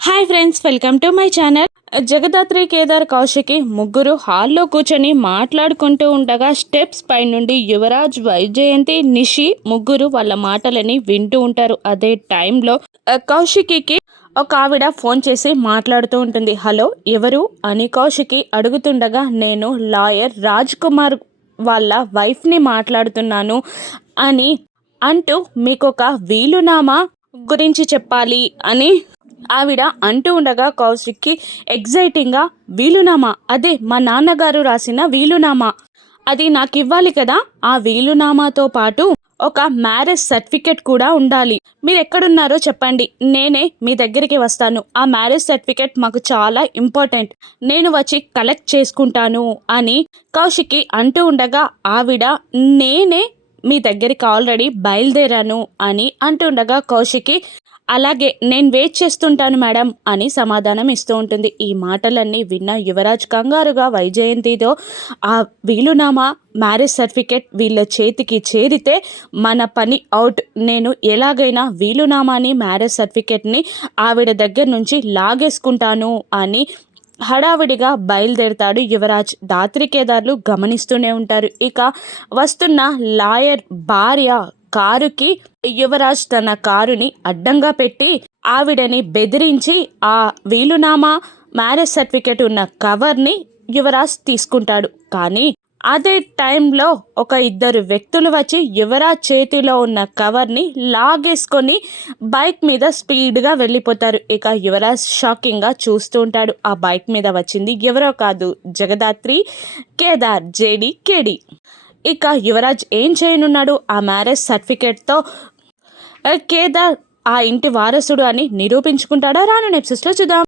Hi friends, welcome to my channel. Jagadhatri, Kedar, Kaushiki ముగ్గురు హాల్లో కూర్చొని మాట్లాడుకుంటూ ఉండగా స్టెప్స్ పై నుండి యువరాజ్, వైజయంతి, నిషి ముగ్గురు వాళ్ళ మాటలని వింటూ ఉంటారు. అదే టైంలో కౌశికి ఒక ఆవిడ ఫోన్ చేసి మాట్లాడుతూ ఉంటుంది. హలో, ఎవరు అని కౌశికి అడుగుతుండగా, నేను లాయర్ రాజ్ కుమార్ వాళ్ళ వైఫ్ని మాట్లాడుతున్నాను అని అంటూ మీకు ఒక వీలునామా గురించి చెప్పాలి అని ఆవిడ అంటూ ఉండగా కౌశిక్కి ఎగ్జైటింగ్గా, వీలునామా? అదే మా నాన్నగారు రాసిన వీలునామా, అది నాకు ఇవ్వాలి కదా. ఆ వీలునామాతో పాటు ఒక మ్యారేజ్ సర్టిఫికెట్ కూడా ఉండాలి. మీరు ఎక్కడున్నారో చెప్పండి, నేనే మీ దగ్గరికి వస్తాను. ఆ మ్యారేజ్ సర్టిఫికెట్ మాకు చాలా ఇంపార్టెంట్, నేను వచ్చి కలెక్ట్ చేసుకుంటాను అని కౌశికి అంటూ ఉండగా, ఆవిడ నేనే మీ దగ్గరికి ఆల్రెడీ బయలుదేరాను అని అంటుండగా కౌశికి, అలాగే నేను వెయిట్ చేస్తుంటాను మేడం అని సమాధానం ఇస్తూ ఉంటుంది. ఈ మాటలన్నీ విన్న యువరాజ్ కంగారుగా వైజయంతితో, ఆ వీలునామా మ్యారేజ్ సర్టిఫికేట్ వీళ్ళ చేతికి చేరితే మన పని అవుట్, నేను ఎలాగైనా వీలునామాని మ్యారేజ్ సర్టిఫికేట్ని ఆవిడ దగ్గర నుంచి లాగేసుకుంటాను అని హడావిడిగా బయలుదేరతాడు యువరాజ్. దాత్రి, కేదార్లు గమనిస్తూనే ఉంటారు. ఇక వస్తున్న లాయర్ భార్య కారుకి యువరాజ్ తన కారుని అడ్డంగా పెట్టి ఆవిడని బెదిరించి ఆ వీలునామా మ్యారేజ్ సర్టిఫికేట్ ఉన్న కవర్ని యువరాజ్ తీసుకుంటాడు. కానీ అదే టైంలో ఒక ఇద్దరు వ్యక్తులు వచ్చి యువరాజ్ చేతిలో ఉన్న కవర్ని లాగేసుకొని బైక్ మీద స్పీడ్గా వెళ్ళిపోతారు. ఇక యువరాజ్ షాకింగ్గా చూస్తూ ఉంటాడు. ఆ బైక్ మీద వచ్చింది ఎవరో కాదు, జగదాత్రి, కేదార్, జేడి, కేడి. ఇక యువరాజ్ ఏం చేయనున్నాడు? ఆ మ్యారేజ్ సర్టిఫికేట్తో కేదార్ ఆ ఇంటి వారసుడు అని నిరూపించుకుంటాడా? రాను ఎపిసోడ్స్లో చూద్దాం.